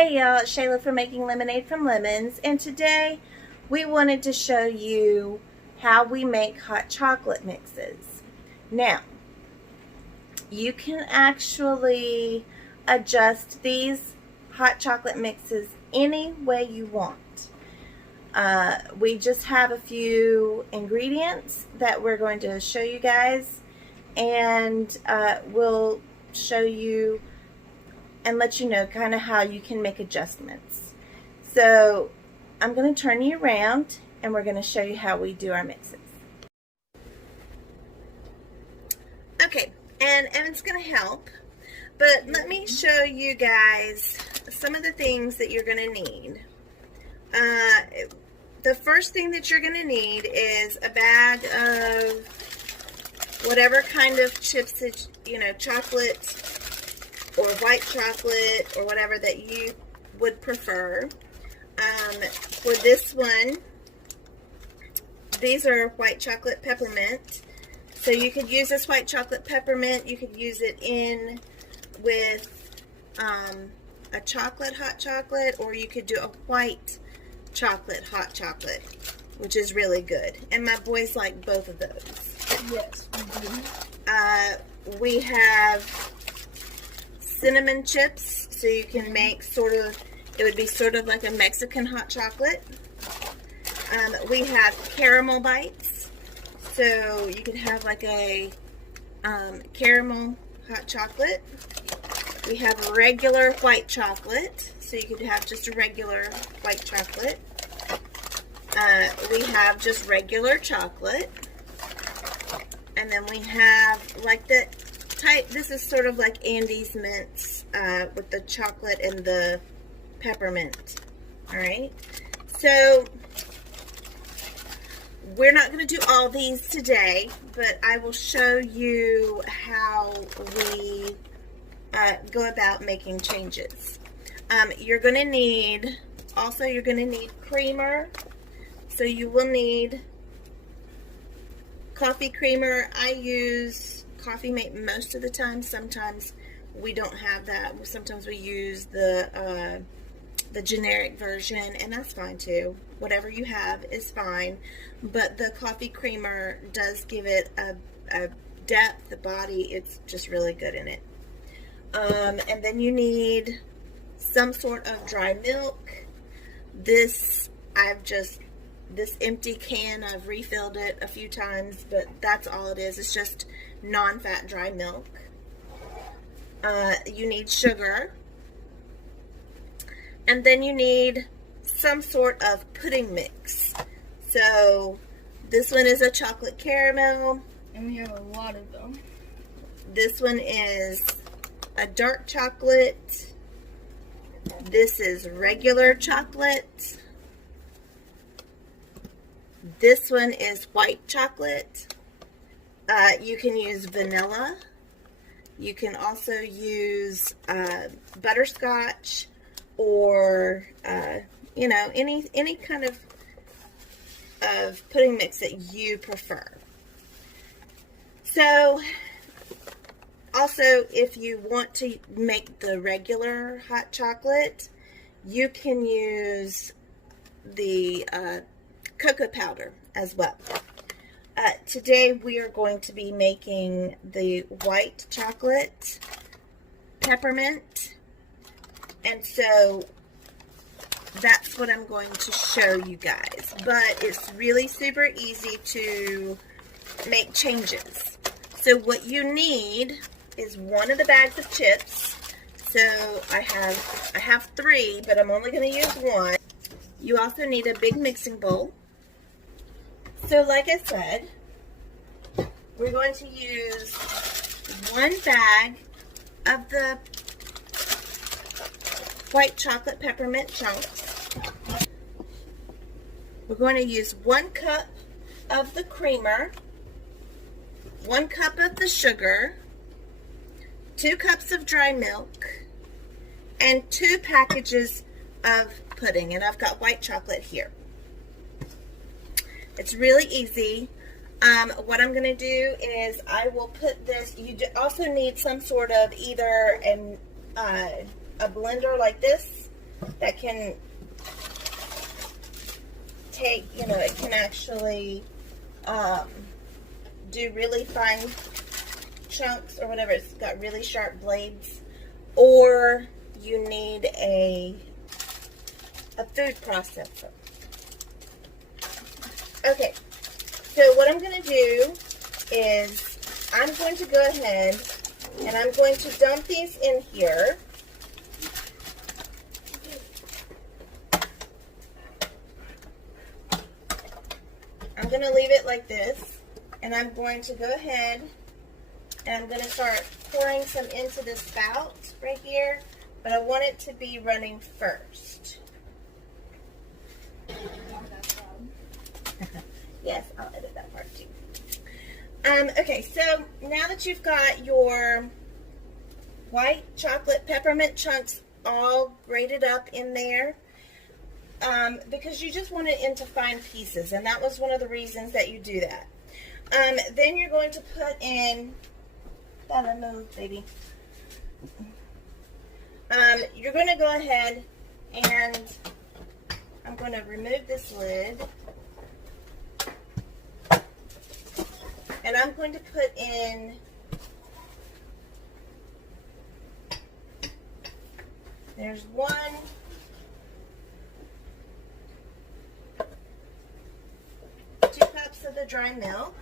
Hey y'all, it's Shayla from Making Lemonade from Lemons, and today we wanted to show you how we make hot chocolate mixes. Now, you can actually adjust these hot chocolate mixes any way you want. We just have a few ingredients that we're going to show you guys, and we'll show you and let you know kind of how you can make adjustments. So I'm going to turn you around and we're going to show you how we do our mixes. Okay, and Evan's going to help, but let me show you guys some of the things that you're going to need. The first thing that you're going to need is a bag of whatever kind of chips that, chocolate or white chocolate or whatever that you would prefer. For this one, these are white chocolate peppermint. So you could use this white chocolate peppermint. You could use it in with a chocolate hot chocolate, or you could do a white chocolate hot chocolate, which is really good. And my boys like both of those. Yes, we do. We have cinnamon chips, so you can make it would be sort of like a Mexican hot chocolate. We have caramel bites, so you could have like a caramel hot chocolate. We have regular white chocolate, so you could have just a regular white chocolate. We have just regular chocolate, and then we have like the type, this is sort of like Andes mints with the chocolate and the peppermint. Alright, so we're not going to do all these today, but I will show you how we go about making changes. You're going to need creamer, so you will need coffee creamer. I use Coffee Mate most of the time. Sometimes we don't have that. Sometimes we use the generic version, and that's fine too. Whatever you have is fine, but the coffee creamer does give it a depth, a body. It's just really good in it. And then you need some sort of dry milk. This empty can, I've refilled it a few times, but that's all it is. It's just non-fat dry milk. You need sugar, and then you need some sort of pudding mix. So this one is a chocolate caramel, and we have a lot of them. This one is a dark chocolate. This is regular chocolate. This one is white chocolate. You can use vanilla. You can also use butterscotch, or any kind of pudding mix that you prefer. So also, if you want to make the regular hot chocolate, you can use the cocoa powder as well. Today we are going to be making the white chocolate peppermint, and so that's what I'm going to show you guys. But it's really super easy to make changes. So what you need is one of the bags of chips. So I have 3, but I'm only going to use 1. You also need a big mixing bowl. So like I said, we're going to use 1 bag of the white chocolate peppermint chunks. We're going to use 1 cup of the creamer, 1 cup of the sugar, 2 cups of dry milk, and 2 packages of pudding. And I've got white chocolate here. It's really easy. What I'm going to do is I will put this, you also need some sort of either a blender like this, that can take, you know, it can actually do really fine chunks or whatever. It's got really sharp blades. Or you need a food processor. Okay, so what I'm going to do is I'm going to go ahead and I'm going to dump these in here. I'm going to leave it like this, and I'm going to go ahead and I'm going to start pouring some into this spout right here, but I want it to be running first. Yes, I'll edit that part too. Okay, so now that you've got your white chocolate peppermint chunks all grated up in there, because you just want it into fine pieces, and that was one of the reasons that you do that. Then you're going to put in, gotta move, baby. You're going to go ahead and I'm going to remove this lid. And I'm going to put in there's 2 cups of the dry milk.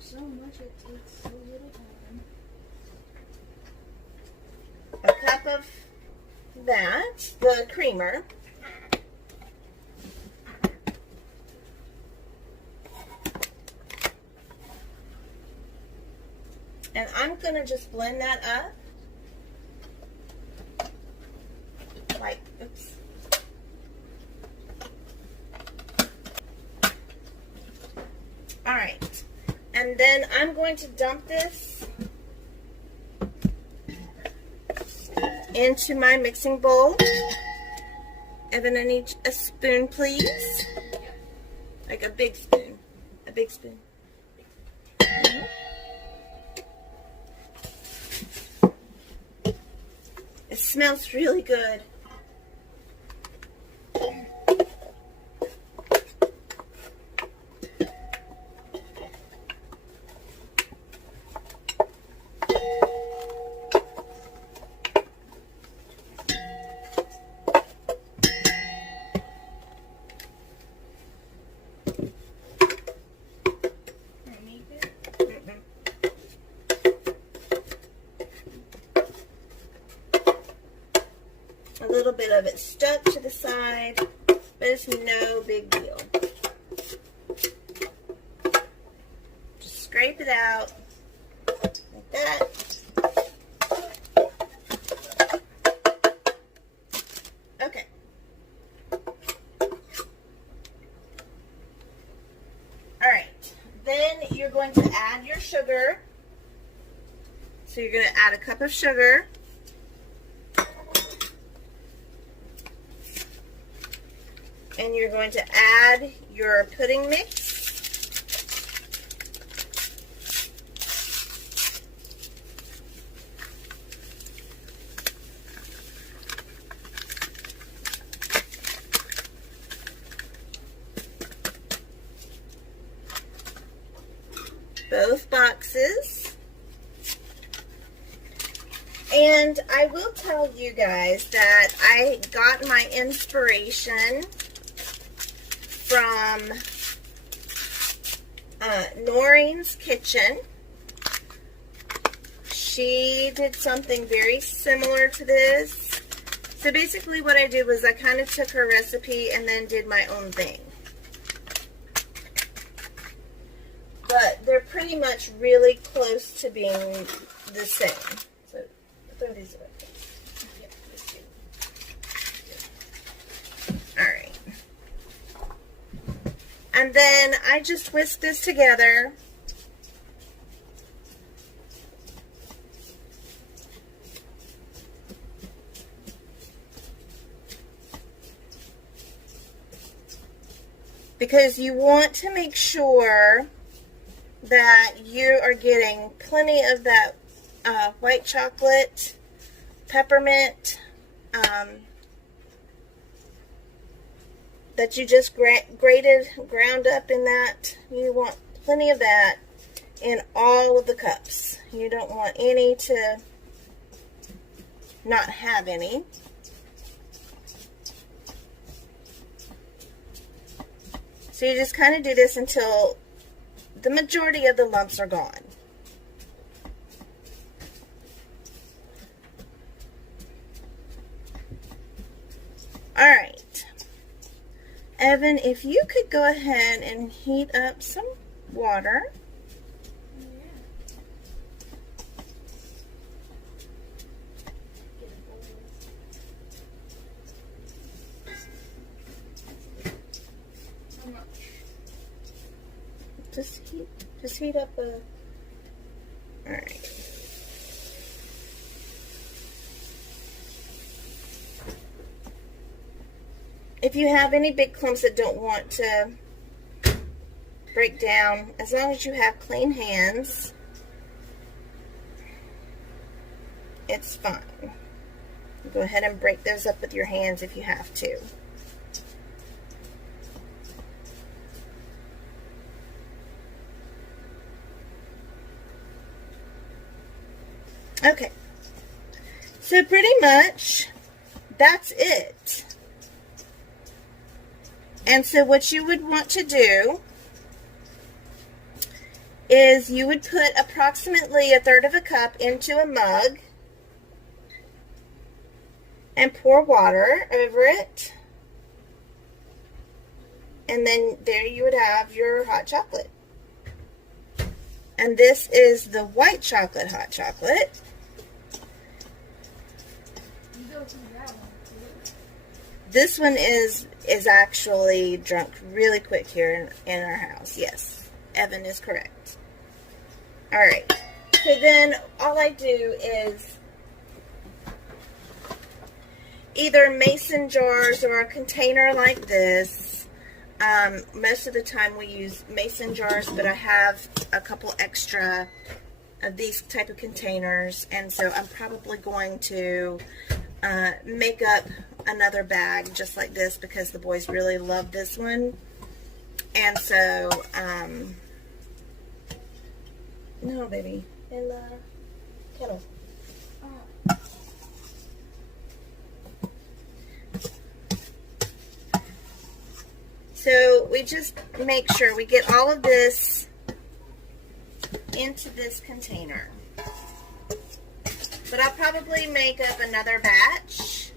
So much it takes so little time. A cup of that, the creamer. And I'm going to just blend that up. Like, oops. All right. And then I'm going to dump this into my mixing bowl. And then I need a spoon, please. Like a big spoon. A big spoon. It smells really good. A little bit of it stuck to the side, but it's no big deal. Just scrape it out like that. Okay. Alright, then you're going to add your sugar. So you're going to add a cup of sugar. And you're going to add your pudding mix. Both boxes. And I will tell you guys that I got my inspiration from Noreen's kitchen. She did something very similar to this. So basically what I did was I kind of took her recipe and then did my own thing. But they're pretty much really close to being the same. So throw these away. Alright. And then I just whisk this together. because you want to make sure that you are getting plenty of that white chocolate, peppermint, that you just ground up in that. You want plenty of that in all of the cups. You don't want any to not have any. So you just kind of do this until the majority of the lumps are gone. All right. Evan, if you could go ahead and heat up some water. Just heat up a. All right. If you have any big clumps that don't want to break down, as long as you have clean hands, it's fine. Go ahead and break those up with your hands if you have to. Okay, so pretty much that's it. And so what you would want to do is you would put approximately 1/3 of a cup into a mug and pour water over it. And then there you would have your hot chocolate. And this is the white chocolate hot chocolate. This one is actually drunk really quick here in our house. Yes, Evan is correct. All right. So then all I do is either mason jars or a container like this. Most of the time we use mason jars, but I have a couple extra of these type of containers, and so I'm probably going to make up another bag just like this because the boys really love this one. And so no baby, in the kettle. So we just make sure we get all of this into this container. But I'll probably make up another batch.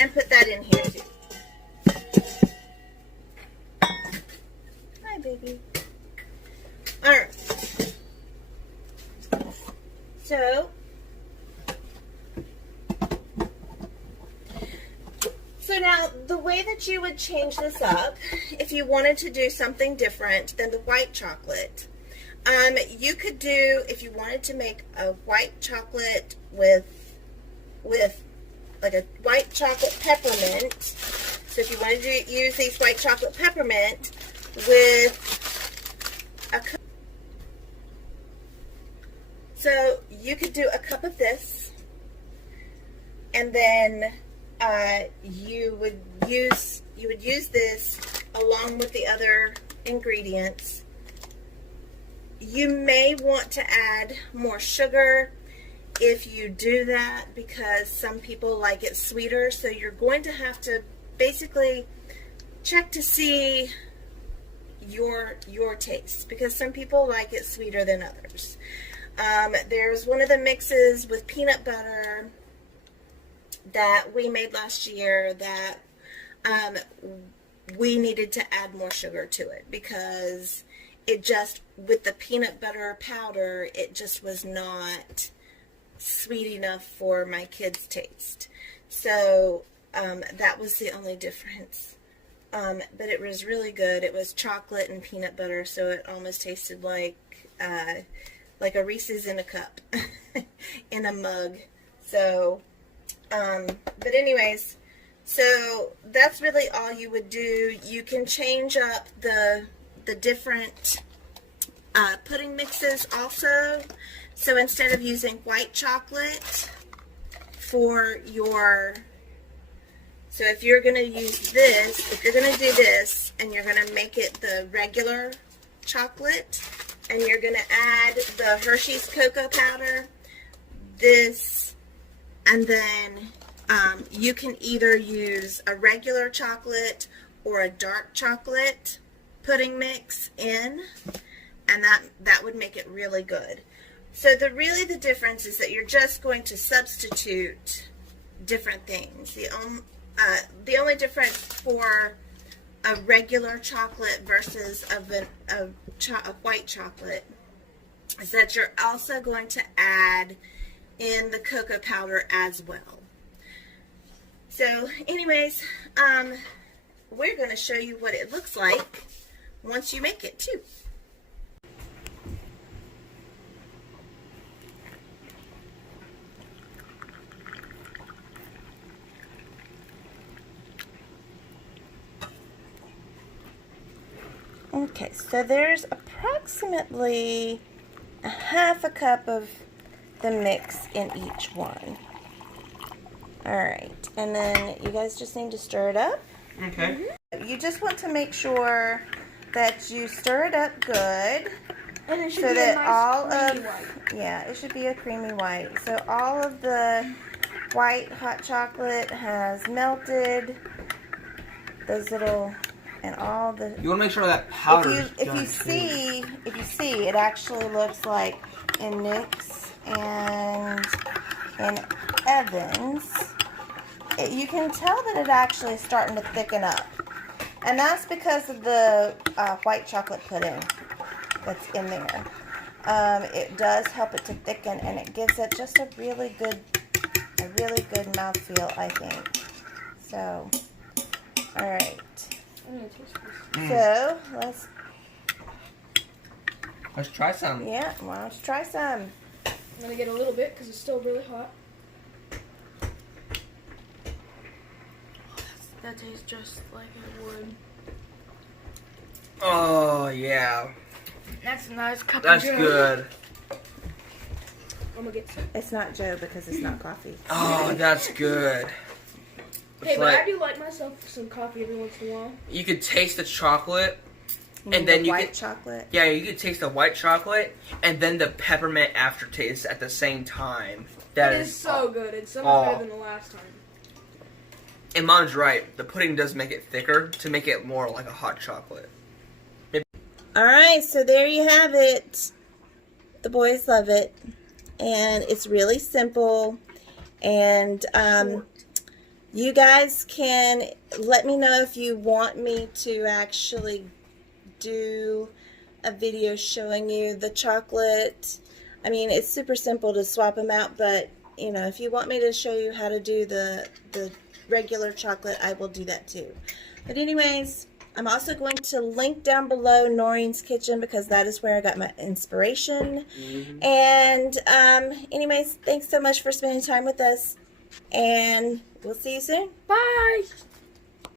And put that in here too. Hi, baby. Alright. So now the way that you would change this up, if you wanted to do something different than the white chocolate, you could do, if you wanted to make a white chocolate with like a white chocolate peppermint. So if you wanted to use these white chocolate peppermint with a cup, so you could do a cup of this, and then you would use this along with the other ingredients. You may want to add more sugar if you do that, because some people like it sweeter. So you're going to have to basically check to see your taste, because some people like it sweeter than others. There's one of the mixes with peanut butter that we made last year that we needed to add more sugar to it, because it just, with the peanut butter powder, it just was not sweet enough for my kids' taste. So that was the only difference. But it was really good. It was chocolate and peanut butter, so it almost tasted like a Reese's in a cup, in a mug. So, but anyways, So that's really all you would do. You can change up the different pudding mixes also. So instead of using white chocolate for your, so if you're going to use this, if you're going to do this and you're going to make it the regular chocolate and you're going to add the Hershey's cocoa powder, this, and then you can either use a regular chocolate or a dark chocolate pudding mix in, and that would make it really good. So really the difference is that you're just going to substitute different things. The only difference for a regular chocolate versus a white chocolate is that you're also going to add in the cocoa powder as well. So anyways, we're going to show you what it looks like once you make it too. Okay, so there's approximately a half a cup of the mix in each one. Alright, and then you guys just need to stir it up. Okay. You just want to make sure that you stir it up good. And it should So be that a nice all creamy of, white. yeah, it should be a creamy white. So all of the white hot chocolate has melted. Those little, and all the, You want to make sure that powder. if you see, it actually looks like in Nick's and in Evan's, you can tell that it actually is starting to thicken up. And that's because of the white chocolate pudding that's in there. It does help it to thicken, and it gives it just a really good mouthfeel, I think. So, all right. So Let's try some. yeah, why don't you try some? I'm gonna get a little bit because it's still really hot. That tastes just like it would. Oh yeah, That's a nice cup that's of Joe. good. I'm gonna get some. It's not Joe because it's not coffee. Oh, that's good. Hey, It's but I like do like myself some coffee every once in a while. you could taste the chocolate, You and need then the you white could chocolate. yeah, you could taste the white chocolate and then the peppermint aftertaste at the same time. That It is is so good. It's so much better than the last time. And Mom's right. The pudding does make it thicker to make it more like a hot chocolate. All right, so there you have it. The boys love it, and it's really simple. And you guys can let me know if you want me to actually do a video showing you the chocolate. I mean, it's super simple to swap them out, but you know, if you want me to show you how to do the regular chocolate, I will do that too. But anyways, I'm also going to link down below Noreen's kitchen because that is where I got my inspiration. And anyways, thanks so much for spending time with us, and we'll see you soon. Bye!